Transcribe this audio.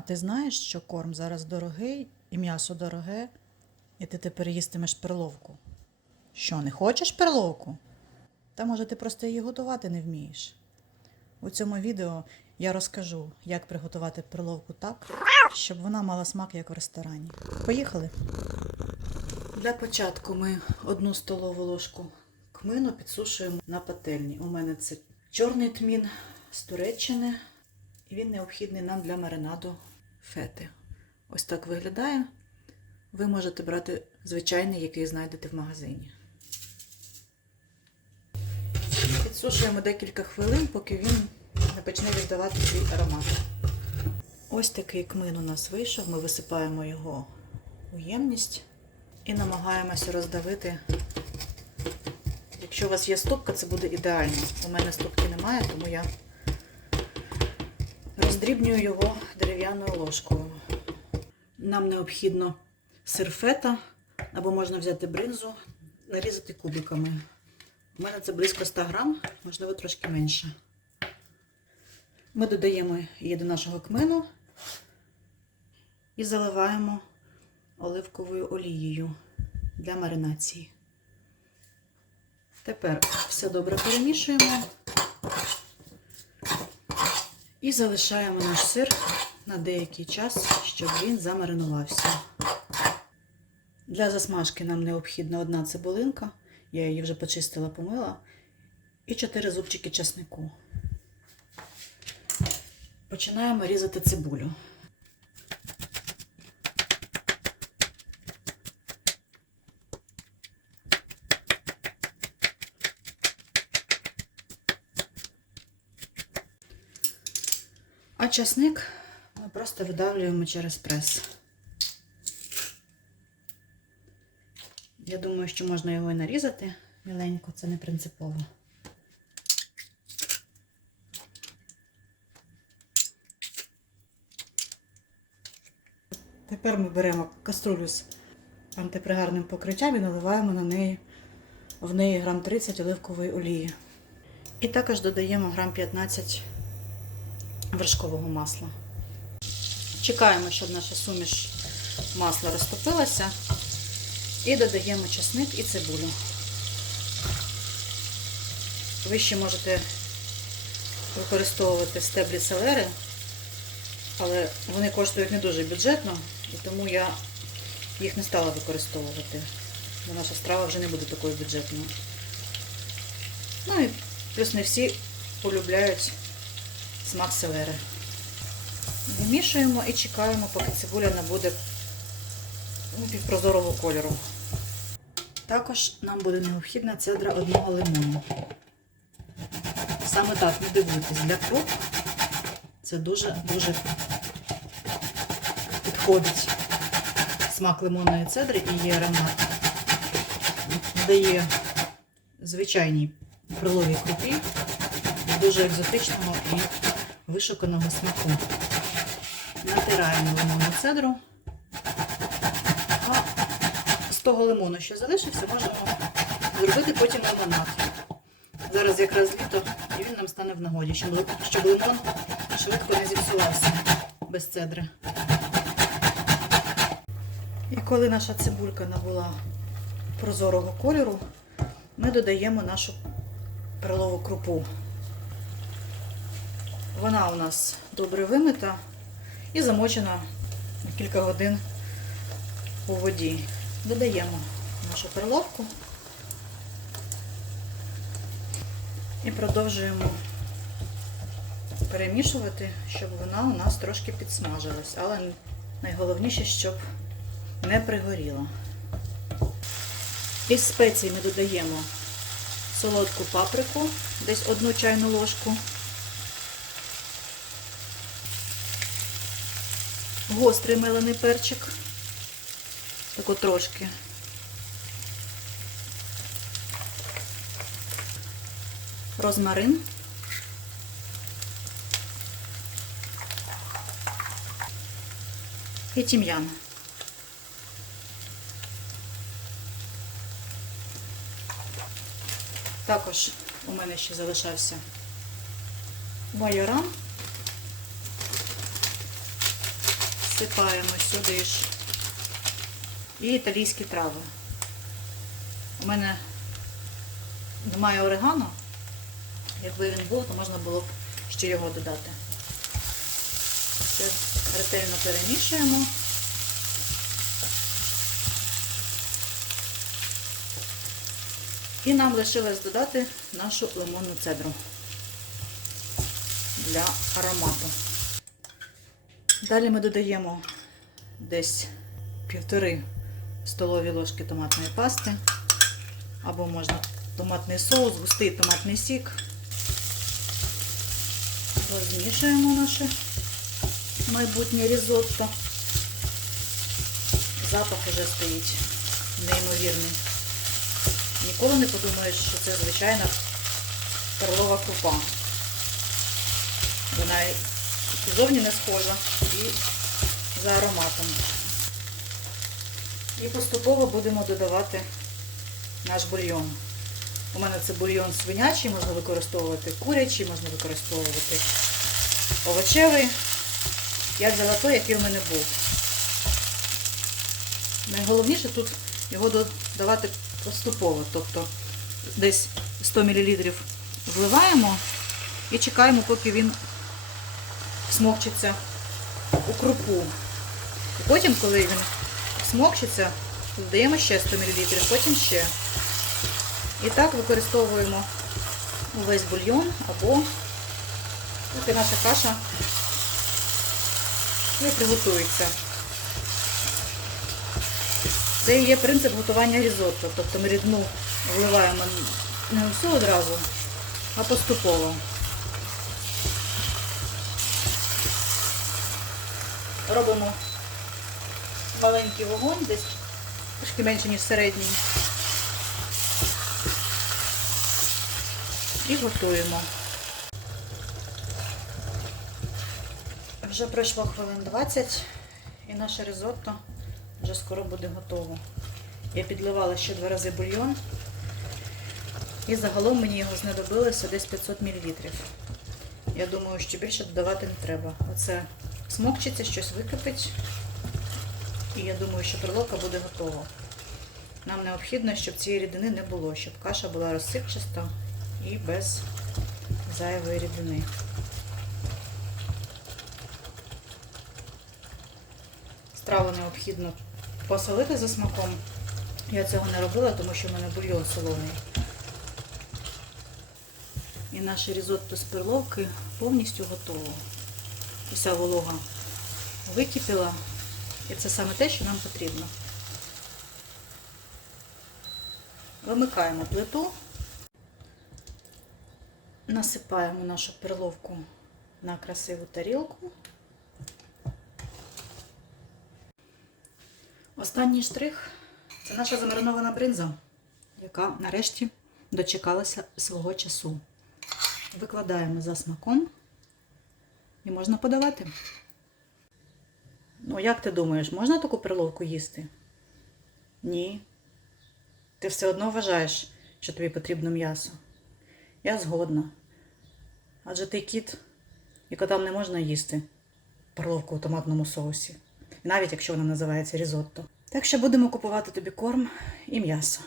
А ти знаєш, що корм зараз дорогий і м'ясо дороге, і ти тепер їстимеш перловку? Що, не хочеш перловку? Та може ти просто її готувати не вмієш. У цьому відео я розкажу, як приготувати перловку так, щоб вона мала смак, як в ресторані. Поїхали! Для початку ми одну столову ложку кмину підсушуємо на пательні. У мене це чорний тмін з Туреччини, і він необхідний нам для маринаду фети. Ось так виглядає. Ви можете брати звичайний, який знайдете в магазині. Підсушуємо декілька хвилин, поки він не почне віддавати свій аромат. Ось такий кмин у нас вийшов. Ми висипаємо його у ємність і намагаємося роздавити. Якщо у вас є ступка, це буде ідеально. У мене ступки немає, тому я роздрібнюю його дерев'яною ложкою. Нам необхідно сир фета, або можна взяти бринзу, нарізати кубиками. У мене це близько 100 грам, можливо, трошки менше. Ми додаємо її до нашого кмину і заливаємо оливковою олією для маринації. Тепер все добре перемішуємо і залишаємо наш сир на деякий час, щоб він замаринувався. Для засмажки нам необхідна одна цибулинка, я її вже почистила, помила, і 4 зубчики часнику. Починаємо різати цибулю. А часник ми просто видавлюємо через прес. Я думаю, що можна його і нарізати міленько, це не принципово. Тепер ми беремо каструлю з антипригарним покриттям і наливаємо на неї в неї грам 30 оливкової олії. І також додаємо грам 15 вершкового масла. Чекаємо, щоб наша суміш масла розтопилася. І додаємо чесник і цибулю. Ви ще можете використовувати стеблі селери, але вони коштують не дуже бюджетно, і тому я їх не стала використовувати. Бо наша страва вже не буде такою бюджетною. Ну і плюс не всі полюбляють смак селери. Вимішуємо і чекаємо, поки цибуля набуде ну, півпрозорого кольору. Також нам буде необхідна цедра одного лимону. Саме так, не дивуйтесь, для круп це дуже-дуже підходить смак лимонної цедри і її аромат. Дає звичайній криловій крупі дуже екзотичного і вишуканого смаку. Натираємо лимонну цедру. А з того лимону, що залишився, можемо зробити потім лимонад. Зараз якраз літо, і він нам стане в нагоді, щоб, лимон швидко не зіпсувався без цедри. І коли наша цибулька набула прозорого кольору, ми додаємо нашу перелову крупу. Вона у нас добре вимита і замочена на кілька годин у воді. Додаємо нашу перловку і продовжуємо перемішувати, щоб вона у нас трошки підсмажилась. Але найголовніше, щоб не пригоріла. Із спецій ми додаємо солодку паприку, десь одну чайну ложку. Гострий мелений перчик. Тако трошки. Розмарин. І тім'ян. Також у мене ще залишався майоран. Всипаємо сюди ж. І італійські трави. У мене немає орегано. Якби він був, то можна було б ще його додати. Все ретельно перемішуємо. І нам лишилось додати нашу лимонну цедру для аромату. Далі ми додаємо десь півтори столові ложки томатної пасти, або можна томатний соус, густий томатний сік. Розмішуємо наше майбутнє різотто. Запах уже стоїть неймовірний. Ніколи не подумаєш, що це звичайна перлова крупа. Вона зовні не схожа і за ароматом. І поступово будемо додавати наш бульйон. У мене це бульйон свинячий, можна використовувати курячий, можна використовувати овочевий. Я взяла той, який у мене був. Найголовніше тут його додавати поступово. Тобто десь 100 мл вливаємо і чекаємо, поки він смокчиться у крупу. Потім, коли він смокчиться, додаємо ще 100 мл, потім ще. І так використовуємо увесь бульйон або поки наша каша не приготується. Це є принцип готування різотто. Тобто ми рідну вливаємо не всю одразу, а поступово. Робимо маленький вогонь, десь трошки менше, ніж середній. І готуємо. Вже пройшло хвилин 20 і наше ризотто вже скоро буде готово. Я підливала ще два рази бульйон. І загалом мені його знадобилося десь 500 мл. Я думаю, що більше додавати не треба. Оце смокчиться, щось википить. І я думаю, що перловка буде готова. Нам необхідно, щоб цієї рідини не було, щоб каша була розсипчаста і без зайвої рідини. Страву необхідно посолити за смаком. Я цього не робила, тому що в мене бульйон солоний. І наше різотто з перловки повністю готово. Уся волога википіла. І це саме те, що нам потрібно. Вимикаємо плиту, насипаємо нашу перловку на красиву тарілку. Останній штрих це наша замаринована бринза, яка нарешті дочекалася свого часу. Викладаємо за смаком і можна подавати. Ну, як ти думаєш, можна таку перловку їсти? Ні. Ти все одно вважаєш, що тобі потрібно м'ясо. Я згодна. Адже ти кіт, і котам не можна їсти перловку у томатному соусі. Навіть якщо вона називається різотто. Так що будемо купувати тобі корм і м'ясо.